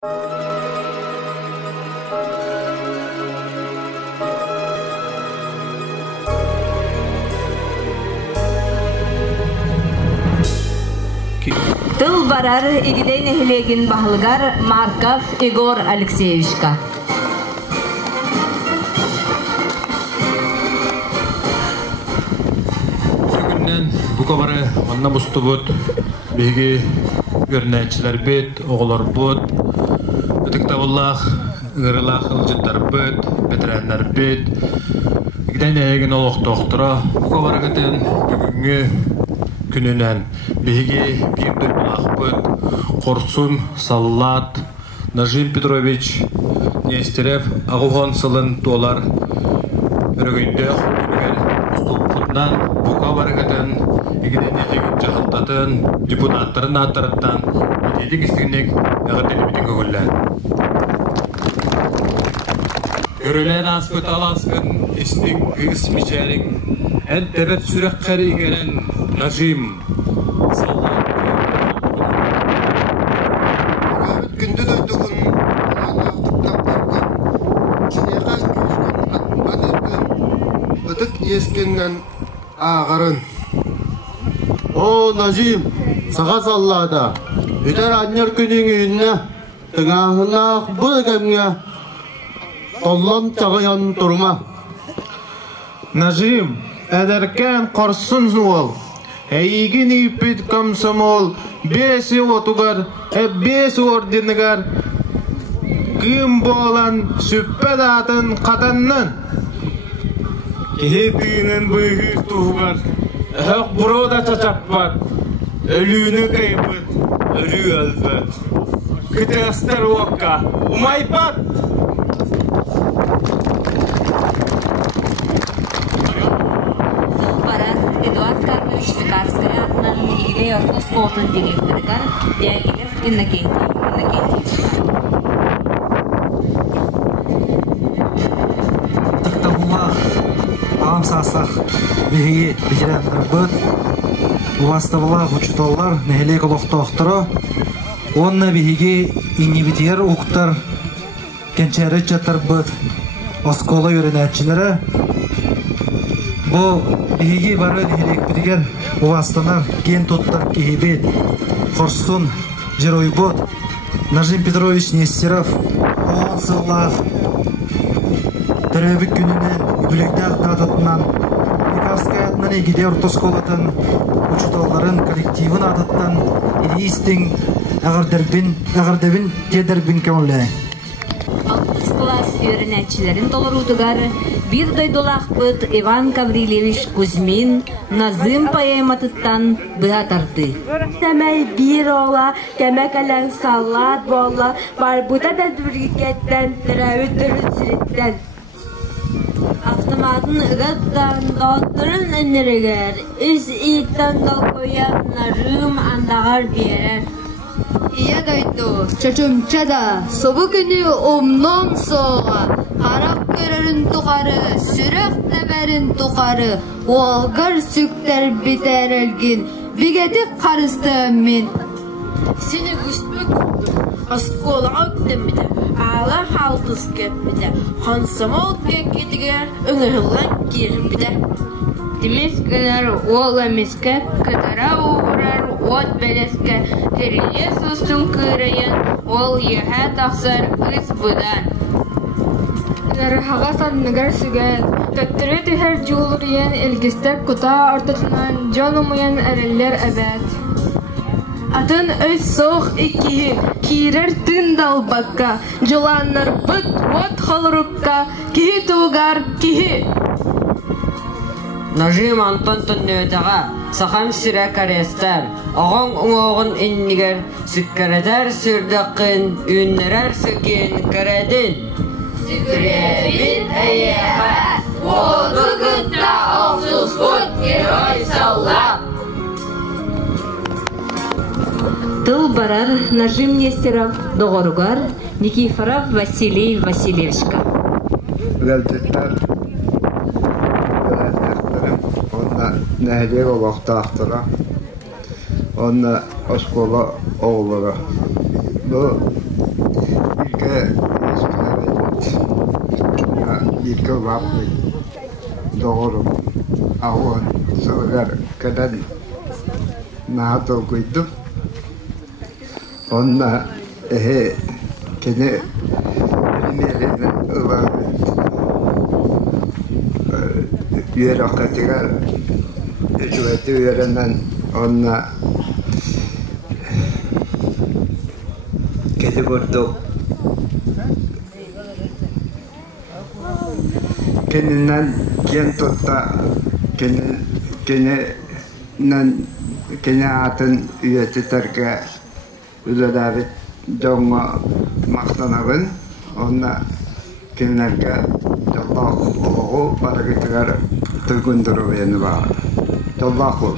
Тыл барар игидей нехилегин бахылгар Марков Егор Алексеевичка. Бүгіннен бұқа бары онна бұсты бұд, бейгі көрнәтшілер бет, оғылар бұд, өтікті боллақ, ғырылақ ұлжыттар бет, бетерәнлер бет, игидей нехилегин олық тоқтыра, бұқа бары көтен бүгінгі күнінен бейге бирдой бұлақпыт, Қорсун, Саллат, Нажим Петрович, Нестерев, Ағуған сылын толар өрігейді ұстылпытынан бұқа барығатын, егеден егін жағылтатын, депутаттарын аттарыттан, өтейдік істігінек әғыр телебетін көгіллән. Көрілен аспыт аласпын, істің ғыз мечәрің, ән тәбәт сүрек қәрі егерен Нажим, Саллат. Күнді дөйдігін алақтықтан қарған, кенеған күзгін атпан ерген, ұдық ескеннен ағырын. О, Нажим, саға саллада, үтер аннер күнің үйінне, тыңағынақ бұл әкемге, толлан чағыян тұрма. Нажим, әдәркен Қорсун ол. Әйгін үйпіт комсомол, 5 отугар, 5 орденігар, кім болан сүппәд атын қатаннан. Кеге түйінен бұйғыр туғар, әқ бұрода чачаппат, өліні қайпыт, өлі әлбәт. Күті әстер уаққа, умайпат! Эдуард Карлович Пекарская атынан игидей орта сколтын директорыгар Дягилев Иннокентий. Тықтабулах, ағам сасақ, бейге бейгерәндір бұд, ұластабулах ұчытоллар, нәхелек ұлықты оқтыры, онна бейге инебитер ұқтыр, кенчәрі жаттыр бұд, осколы өрінәтчілері, бұл бейге бары нәхелек бідігер, ұластанар, кен тұттар кейбет, Қорсун, Жеройбот, Нажим Петрович Нестеров, оған сыллах, Төрөбік күнінен үбілігдәқ датытынан, Пекарская атынан егеде ортосколатын, учуталарын коллективын атыттан, елейістің ағырдебін тедербін көңілі. 6 класс öğrenecilerin dolorudugары bir doydolaqpıt Иван Гаврилевич Кузьмин Назым поэматыттан бұға тарды. Тәмәй бір ола, тәмәк әләң саллат бола, бар бұта да дүргеттен, түрәуі түрі сүреттен. Автоматын ұғаттан доқтырын әнірігер, үз иіктен дол қоянларым андағар берер. Iya daydı, çocumçada, sobu günü omnom soğa, harap görürün tuğarı, sürek teberin tuğarı, olgar sükter biter elgin, bigedik karıstım min. Seni güçlük askolağa öttemide, ağla halkız köpmide, hansamol keketiger, öngürülen girbide. Демескелер ол әмеске, кытара уғырар от бәлеске, тереле сұстың кырайын, ол еға тақсар үз бұдан. Нәріхаға санныгар сүгән, төттірі түхер жуылыр ен елгістер құта артысынан жон ұмыян әрелер әбәт. Атын өз соқ икиі, кирер тын далбаққа, жыланнар бұт от холырыққа, кихи туғар кихи. Нажим Антон Тоннөтаға, сақам сүрә кәрестер, оғын оғын иннігер, сүккәрәдер сүрдіқін, үннерер сөкен кәрәдін. Сүкіребін әйеға, оды күтті оқсыз күт, герой саллап. Тыл барар Нажим Нестеров Доғоругар Никифоров Василий Васильевичка. Нәһелек олақта ақтыра, онна оскола оғылыра. Бұл İlke vaplı doğru avon söyler kadar nato koydum. Onunla kene rinlerine var üyer akatigar cüveti üyerinden onunla kedi vurduk. Kendinden gen tutta kene atın üyeti terke üledavit jonga maqtanabın onna kenlerge Allahu baraketigar tugunduru beni var. Allahu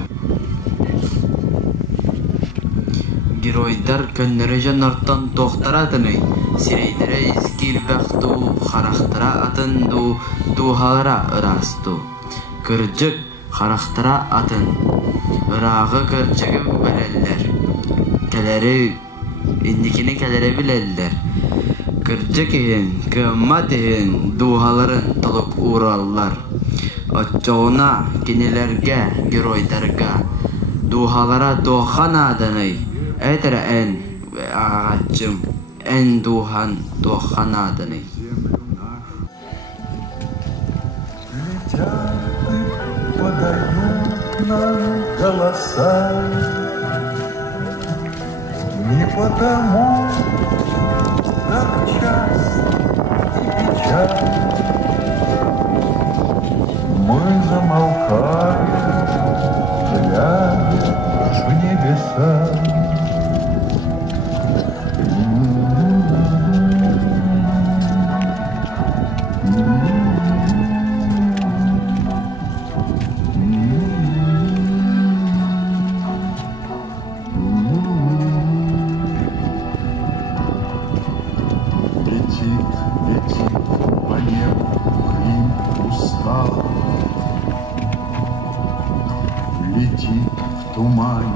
Giroydar könnereje nartan tohtaradını sireydere iskil baxtu xaraxtara atındu duhalara ırastu kırcık xaraxtara atın ırağı kırcıgı bileller keleri indikini kelere bileller kırcık ihin kımmat ihin duhaların tolup uğrallar açoğuna kinilerge giroydarga duhalara dohan adanı etere en ağacım en duhan dohan adanı голоса не потому так часто и печально мы замолкаем, глядя в небеса. Летит в тумане.